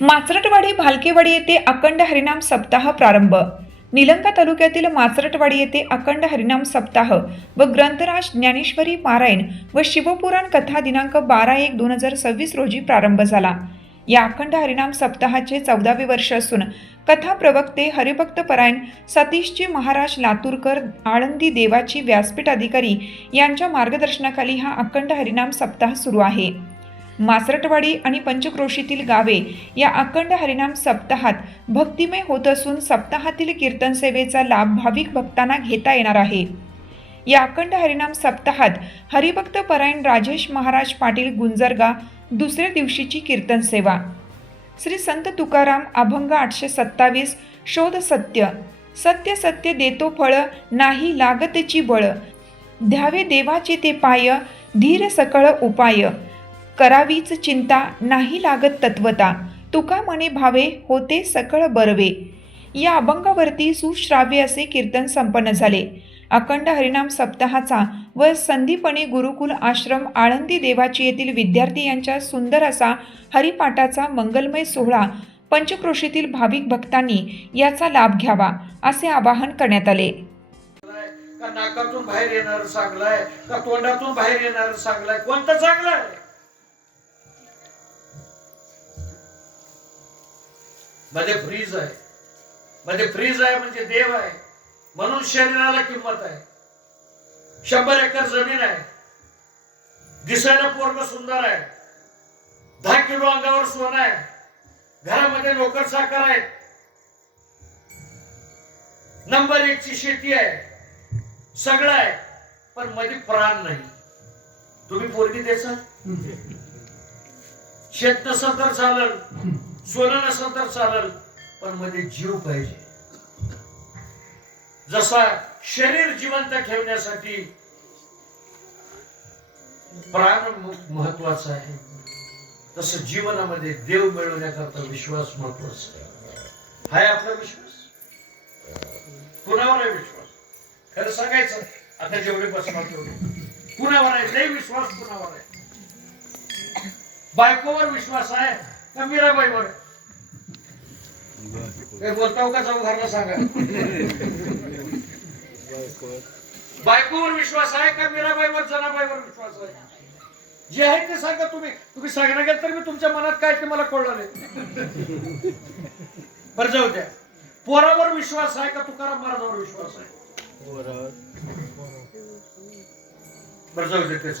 माचरटवाडी भालकेवाडी येथे अखंड हरिनाम सप्ताह प्रारंभ। निलंगा तालुक्यातील माचरटवाडी येथे अखंड हरिनाम सप्ताह व ग्रंथराज ज्ञानेश्वरी पारायण व शिवपुराण कथा दिनांक 12/1/2026 रोजी प्रारंभ झाला। या अखंड हरिनाम सप्ताहाचे 14वे वर्ष असून कथा प्रवक्ते हरिभक्त परायण सतीशजी महाराज लातूरकर आळंदी देवाची व्यासपीठ अधिकारी यांच्या मार्गदर्शनाखाली हा अखंड हरिनाम सप्ताह सुरू आहे। माचरटवाडी आणि पंचक्रोशीतील गावे या अखंड हरिनाम सप्ताहात भक्तिमय होत असून सप्ताहातील कीर्तन सेवेचा लाभ भाविक भक्तांना घेता येणार आहे। या अखंड हरिनाम सप्ताहात हरिभक्त परायण राजेश महाराज पाटील गुंजरगा दुसऱ्या दिवशीची कीर्तन सेवा। श्री संत तुकाराम अभंग 827 शोध सत्य सत्य सत्य देतो फळ नाही लागतेची बळ ध्यावे देवाचे ते पाय धीर सकळ उपाय करावीच चिंता नाही लागत तत्वता तुका मने भावे होते सकळ बरवे। या अभंगावरती सुश्राव्य असे कीर्तन संपन्न झाले। अखंड हरिनाम सप्ताहाचा व संदीपणी गुरुकुल आश्रम आळंदी देवाची येथील विद्यार्थी यांच्या सुंदर असा हरिपाठाचा मंगलमय सोहळा पंचक्रोशीतील भाविक भक्तांनी याचा लाभ घ्यावा असे आवाहन करण्यात आले। का नाकातून बाहेर येणार चांगलाय का तोंडातून बाहेर येणार चांगलाय, कोणतं चांगलं आहे? मध्ये फ्रीज आहे म्हणजे देव आहे, म्हणून शरीराला किंमत आहे। 100 एकर जमीन आहे, दिसायला पोरग सुंदर आहे, 10 किलो अंगावर सोनं आहे, घरामध्ये नोकर चाकर आहेत, नंबर 1 ची शेती आहे, सगळं आहे, पण मध्ये प्राण नाही। तुम्ही पोरगी द्यायचा? शेत नसेल तर चालेल, सोनं नसेल तर चालेल, पण मध्ये जीव पाहिजे। जसा शरीर जिवंत ठेवण्यासाठी प्राण महत्वाचा आहे, तसं जीवनामध्ये देव मिळवण्याकरता विश्वास महत्वाचा आहे। हाय आपला विश्वास? कुणावर आहे विश्वास? खरं सांगायचं, आता जेवढे बसणार तेवढे कुणावर आहे? लय विश्वास कुणावर आहे? बायकोवर विश्वास आहे का मीराबाईवर? बोलताव का जाऊ घरला सांगा। बायकोवर विश्वास आहे का मीराबाईवर जनाबाईवर विश्वास आहे? जे आहे ते सांगा। तुम्ही सांगणार गेल तर मी तुमच्या मनात काय ते मला कळलं नाही। बरं जाऊ द्या। पोरावर विश्वास आहे का तुकाराम महाराजांवर विश्वास आहे? बरं जाऊ द्या त्याच